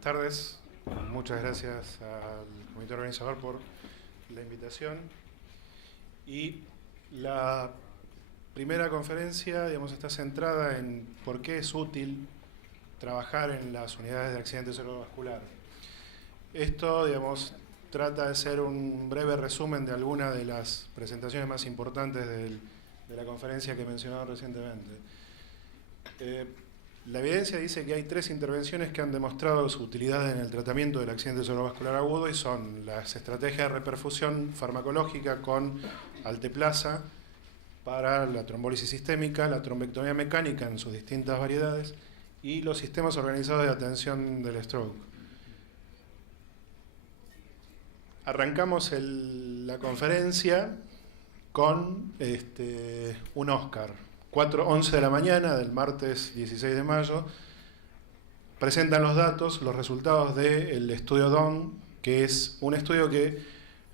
Buenas tardes. Muchas gracias al comité organizador por la invitación. Y la primera conferencia, está centrada en por qué es útil trabajar en las unidades de accidente cerebrovascular. Esto, trata de ser un breve resumen de algunas de las presentaciones más importantes de la conferencia que he mencionado recientemente. La evidencia dice que hay 3 intervenciones que han demostrado su utilidad en el tratamiento del accidente cerebrovascular agudo y son las estrategias de reperfusión farmacológica con alteplasa para la trombólisis sistémica, la trombectomía mecánica en sus distintas variedades y los sistemas organizados de atención del stroke. Arrancamos la conferencia con un Oscar. 4:11 de la mañana del martes 16 de mayo, presentan los datos, los resultados del estudio DAWN, que es un estudio que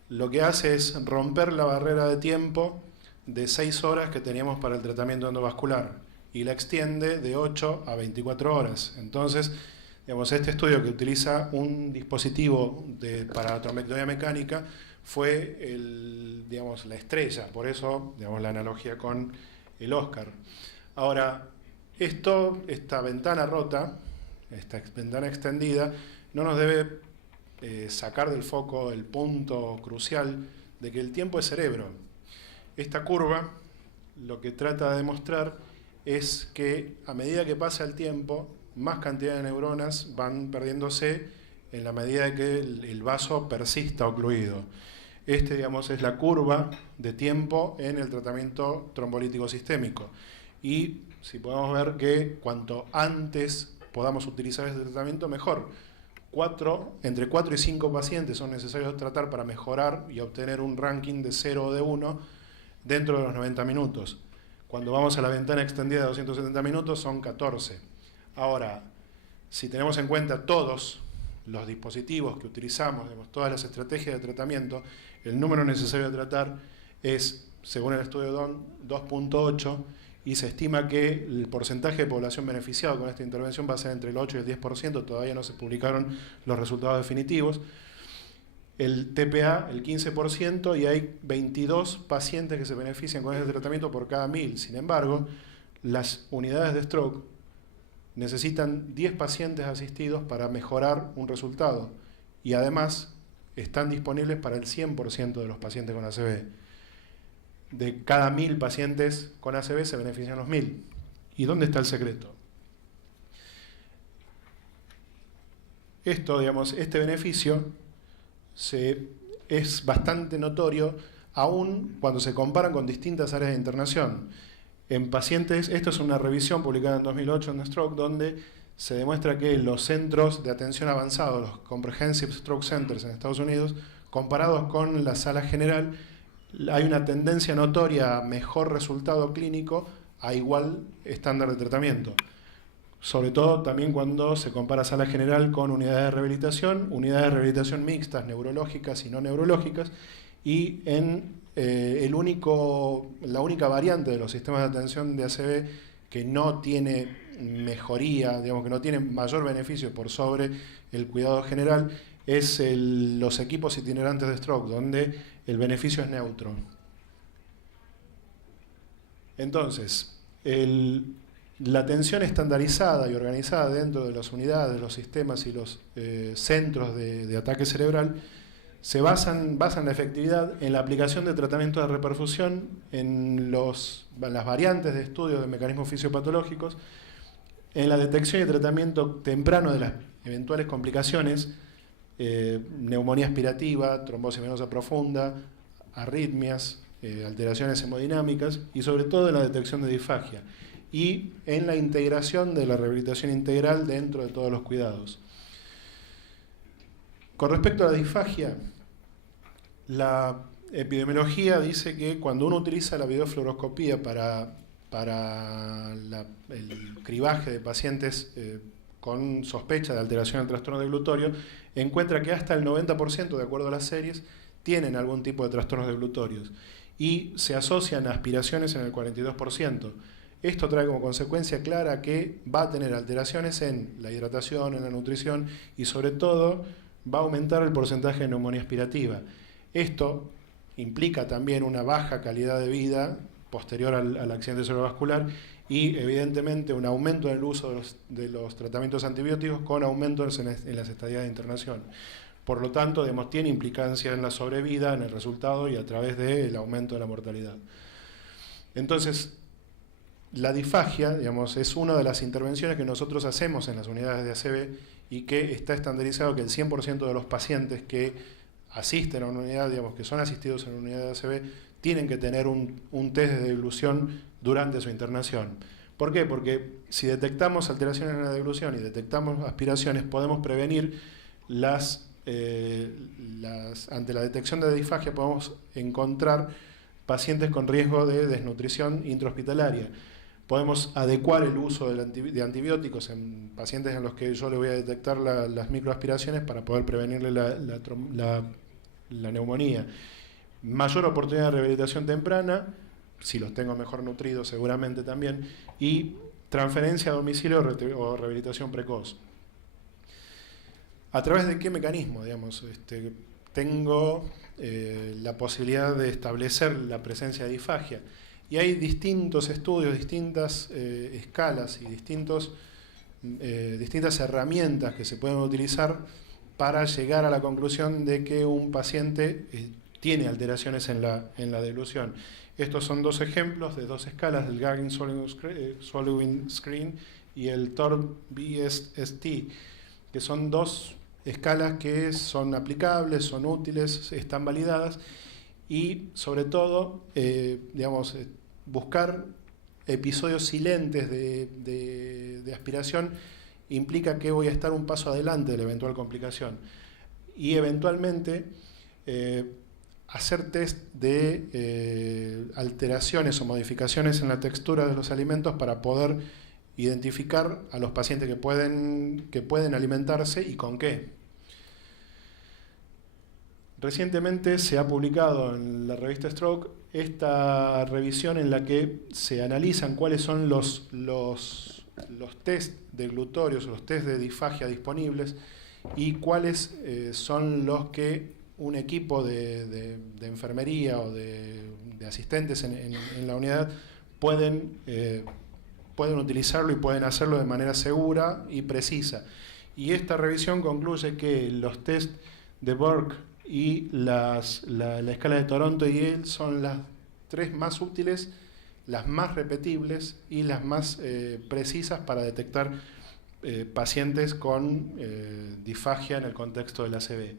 lo que hace es romper la barrera de tiempo de 6 horas que teníamos para el tratamiento endovascular y la extiende de 8 a 24 horas. Entonces, este estudio que utiliza un dispositivo para la trombectomía mecánica fue la estrella, por eso la analogía con el Oscar. Ahora, esta ventana rota, esta ventana extendida, no nos debe sacar del foco el punto crucial de que el tiempo es cerebro. Esta curva lo que trata de demostrar es que a medida que pasa el tiempo, más cantidad de neuronas van perdiéndose en la medida de que el vaso persista ocluido. Es la curva de tiempo en el tratamiento trombolítico sistémico. Y si podemos ver que cuanto antes podamos utilizar este tratamiento, mejor. Entre 4 y 5 pacientes son necesarios tratar para mejorar y obtener un ranking de 0 o de 1 dentro de los 90 minutos. Cuando vamos a la ventana extendida de 270 minutos son 14. Ahora, si tenemos en cuenta todos los dispositivos que utilizamos, todas las estrategias de tratamiento, el número necesario de tratar es, según el estudio DAWN, 2.8 y se estima que el porcentaje de población beneficiado con esta intervención va a ser entre el 8 y el 10%, todavía no se publicaron los resultados definitivos. El TPA, el 15%, y hay 22 pacientes que se benefician con este tratamiento por cada 1000. Sin embargo, las unidades de stroke necesitan 10 pacientes asistidos para mejorar un resultado y además están disponibles para el 100% de los pacientes con ACV. De cada 1000 pacientes con ACV se benefician los 1000. ¿Y dónde está el secreto? Este beneficio es bastante notorio aún cuando se comparan con distintas áreas de internación. En pacientes, esto es una revisión publicada en 2008 en Stroke, donde se demuestra que los centros de atención avanzado, los Comprehensive Stroke Centers en Estados Unidos, comparados con la sala general, hay una tendencia notoria a mejor resultado clínico a igual estándar de tratamiento. Sobre todo también cuando se compara sala general con unidades de rehabilitación mixtas, neurológicas y no neurológicas, y en la única variante de los sistemas de atención de ACV que no tiene mejoría, que no tiene mayor beneficio por sobre el cuidado general, es los equipos itinerantes de stroke, donde el beneficio es neutro. Entonces, la atención estandarizada y organizada dentro de las unidades, los sistemas y los centros de ataque cerebral se basan la efectividad en la aplicación de tratamientos de reperfusión en las variantes de estudio de mecanismos fisiopatológicos, en la detección y tratamiento temprano de las eventuales complicaciones, neumonía aspirativa, trombosis venosa profunda, arritmias, alteraciones hemodinámicas y sobre todo en la detección de disfagia y en la integración de la rehabilitación integral dentro de todos los cuidados. Con respecto a la disfagia, la epidemiología dice que cuando uno utiliza la videofluoroscopía para el cribaje de pacientes con sospecha de alteración del trastorno de glutorio, encuentra que hasta el 90%, de acuerdo a las series, tienen algún tipo de trastornos de glutorios y se asocian a aspiraciones en el 42%. Esto trae como consecuencia clara que va a tener alteraciones en la hidratación, en la nutrición y sobre todo va a aumentar el porcentaje de neumonía aspirativa. Esto implica también una baja calidad de vida posterior al accidente cerebrovascular y evidentemente un aumento en el uso de los tratamientos antibióticos con aumentos en las estadías de internación. Por lo tanto, digamos, tiene implicancia en la sobrevida, en el resultado y a través del aumento de la mortalidad. Entonces, la disfagia, digamos, es una de las intervenciones que nosotros hacemos en las unidades de ACV y que está estandarizado que el 100% de los pacientes que asisten a una unidad, digamos, que son asistidos en una unidad de ACV, tienen que tener un test de deglución durante su internación. ¿Por qué? Porque si detectamos alteraciones en la deglución y detectamos aspiraciones, podemos prevenir ante la detección de disfagia podemos encontrar pacientes con riesgo de desnutrición intrahospitalaria. Podemos adecuar el uso de antibióticos en pacientes en los que yo le voy a detectar las microaspiraciones para poder prevenirle la neumonía. Mayor oportunidad de rehabilitación temprana, si los tengo mejor nutridos seguramente también, y transferencia a domicilio o rehabilitación precoz. ¿A través de qué mecanismo? Digamos, tengo la posibilidad de establecer la presencia de disfagia. Y hay distintos estudios, distintas escalas y distintas herramientas que se pueden utilizar para llegar a la conclusión de que un paciente tiene alteraciones en la deglución. Estos son dos ejemplos de dos escalas, el Gagarin Swallowing Screen y el TORB-BST, que son dos escalas que son aplicables, son útiles, están validadas y sobre todo, digamos, buscar episodios silentes de aspiración implica que voy a estar un paso adelante de la eventual complicación y eventualmente hacer test de alteraciones o modificaciones en la textura de los alimentos para poder identificar a los pacientes que pueden alimentarse y con qué. Recientemente se ha publicado en la revista Stroke esta revisión en la que se analizan cuáles son los test de glutorios o los test de disfagia disponibles y cuáles son los que un equipo de enfermería o de asistentes en la unidad pueden utilizarlo y pueden hacerlo de manera segura y precisa. Y esta revisión concluye que los test de Burke y la escala de Toronto y Yale son las tres más útiles, las más repetibles y las más precisas para detectar pacientes con disfagia en el contexto del ACV.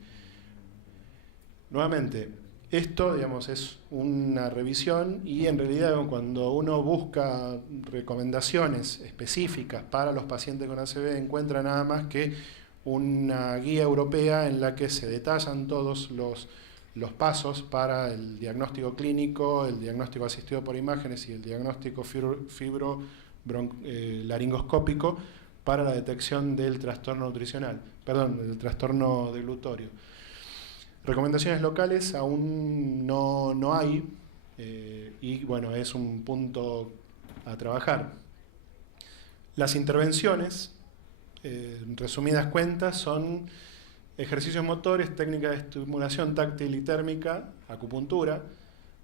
Nuevamente, esto, digamos, es una revisión y en realidad cuando uno busca recomendaciones específicas para los pacientes con ACV encuentra nada más que una guía europea en la que se detallan todos los pasos para el diagnóstico clínico, el diagnóstico asistido por imágenes y el diagnóstico laringoscópico para la detección del trastorno nutricional, del trastorno deglutorio. Recomendaciones locales aún no hay y bueno, es un punto a trabajar. Las intervenciones, en resumidas cuentas, son ejercicios motores, técnicas de estimulación táctil y térmica, acupuntura,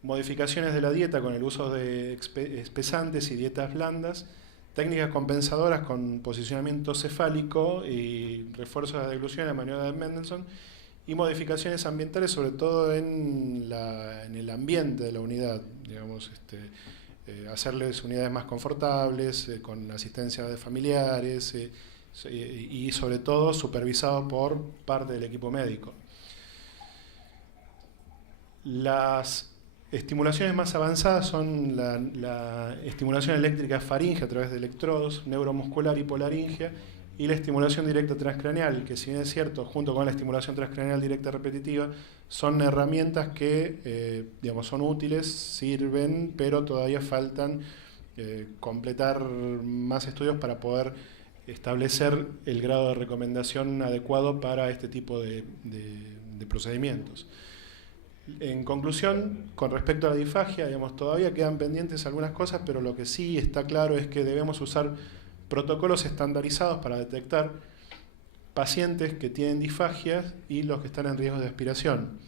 modificaciones de la dieta con el uso de espesantes y dietas blandas, técnicas compensadoras con posicionamiento cefálico y refuerzo de la deglución a maniobra de Mendelssohn, y modificaciones ambientales, sobre todo en el ambiente de la unidad, digamos, hacerles unidades más confortables, con asistencia de familiares, y sobre todo supervisado por parte del equipo médico. Las estimulaciones más avanzadas son la estimulación eléctrica faríngea a través de electrodos, neuromuscular hipolaringia y la estimulación directa transcraneal, que si bien es cierto, junto con la estimulación transcraneal directa repetitiva, son herramientas que digamos, son útiles, sirven, pero todavía faltan completar más estudios para poder establecer el grado de recomendación adecuado para este tipo de procedimientos. En conclusión, con respecto a la disfagia, digamos, todavía quedan pendientes algunas cosas, pero lo que sí está claro es que debemos usar protocolos estandarizados para detectar pacientes que tienen disfagias y los que están en riesgo de aspiración.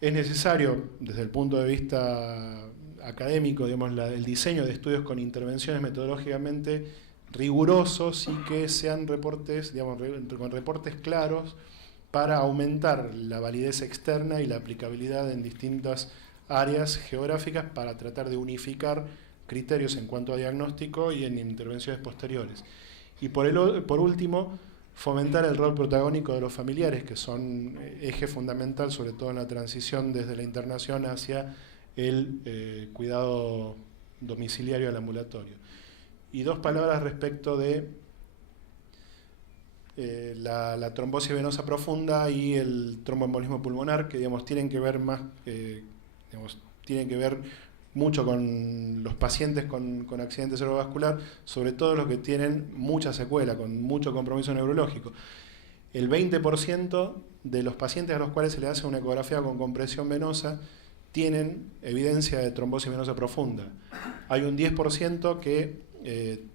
Es necesario, desde el punto de vista académico, digamos, el diseño de estudios con intervenciones metodológicamente rigurosos y que sean reportes, digamos, con reportes claros para aumentar la validez externa y la aplicabilidad en distintas áreas geográficas para tratar de unificar criterios en cuanto a diagnóstico y en intervenciones posteriores. Y por último, fomentar el rol protagónico de los familiares, que son eje fundamental, sobre todo en la transición desde la internación hacia el cuidado domiciliario al ambulatorio. Y dos palabras respecto de la trombosis venosa profunda y el tromboembolismo pulmonar, que digamos, tienen que ver mucho con los pacientes con accidente cerebrovascular, sobre todo los que tienen mucha secuela, con mucho compromiso neurológico. El 20% de los pacientes a los cuales se le hace una ecografía con compresión venosa tienen evidencia de trombosis venosa profunda. Hay un 10% que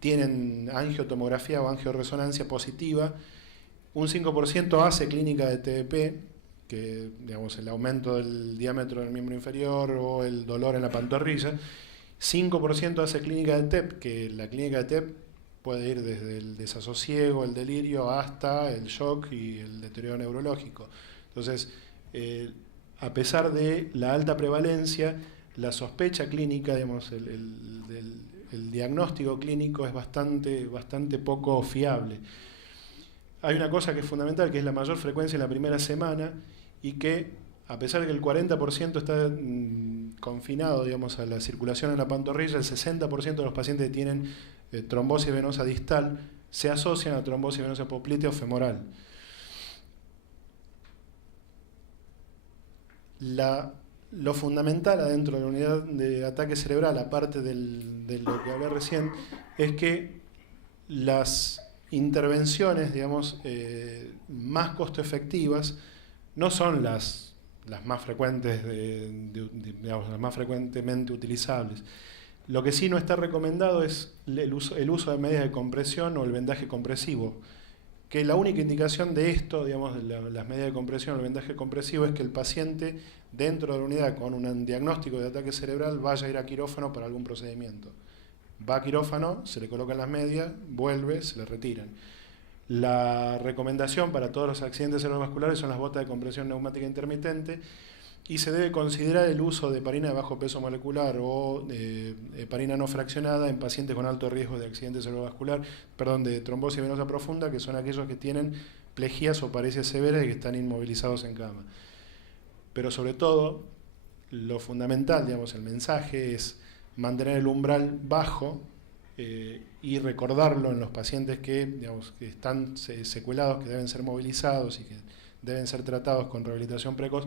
tienen angiotomografía o angioresonancia positiva, un 5% hace clínica de TDP, que digamos el aumento del diámetro del miembro inferior o el dolor en la pantorrilla, 5% hace clínica de TEP, que la clínica de TEP puede ir desde el desasosiego, el delirio, hasta el shock y el deterioro neurológico. Entonces, a pesar de la alta prevalencia, la sospecha clínica, digamos, el diagnóstico clínico es bastante poco fiable. Hay una cosa que es fundamental, que es la mayor frecuencia en la primera semana, y que, a pesar de que el 40% está confinado, digamos, a la circulación en la pantorrilla, el 60% de los pacientes que tienen trombosis venosa distal se asocian a trombosis venosa poplitea o femoral. Lo fundamental adentro de la unidad de ataque cerebral, aparte de lo que hablé recién, es que las intervenciones, digamos, más costo efectivas no son las más frecuentes, digamos, las más frecuentemente utilizables. Lo que sí no está recomendado es el uso de medidas de compresión o el vendaje compresivo, que la única indicación de esto, digamos, de las medidas de compresión o el vendaje compresivo, es que el paciente dentro de la unidad con un diagnóstico de ataque cerebral vaya a ir a quirófano para algún procedimiento. Va a quirófano, se le colocan las medias, vuelve, se le retiran. La recomendación para todos los accidentes cerebrovasculares son las botas de compresión neumática intermitente, y se debe considerar el uso de heparina de bajo peso molecular o heparina no fraccionada en pacientes con alto riesgo de accidente cerebrovascular, de trombosis venosa profunda, que son aquellos que tienen plejías o paresias severas y que están inmovilizados en cama. Pero sobre todo, lo fundamental, digamos, el mensaje es mantener el umbral bajo y recordarlo en los pacientes que, digamos, que están secuelados, que deben ser movilizados y que deben ser tratados con rehabilitación precoz,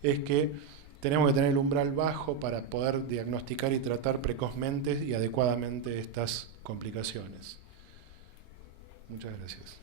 es que tenemos que tener el umbral bajo para poder diagnosticar y tratar precozmente y adecuadamente estas complicaciones. Muchas gracias.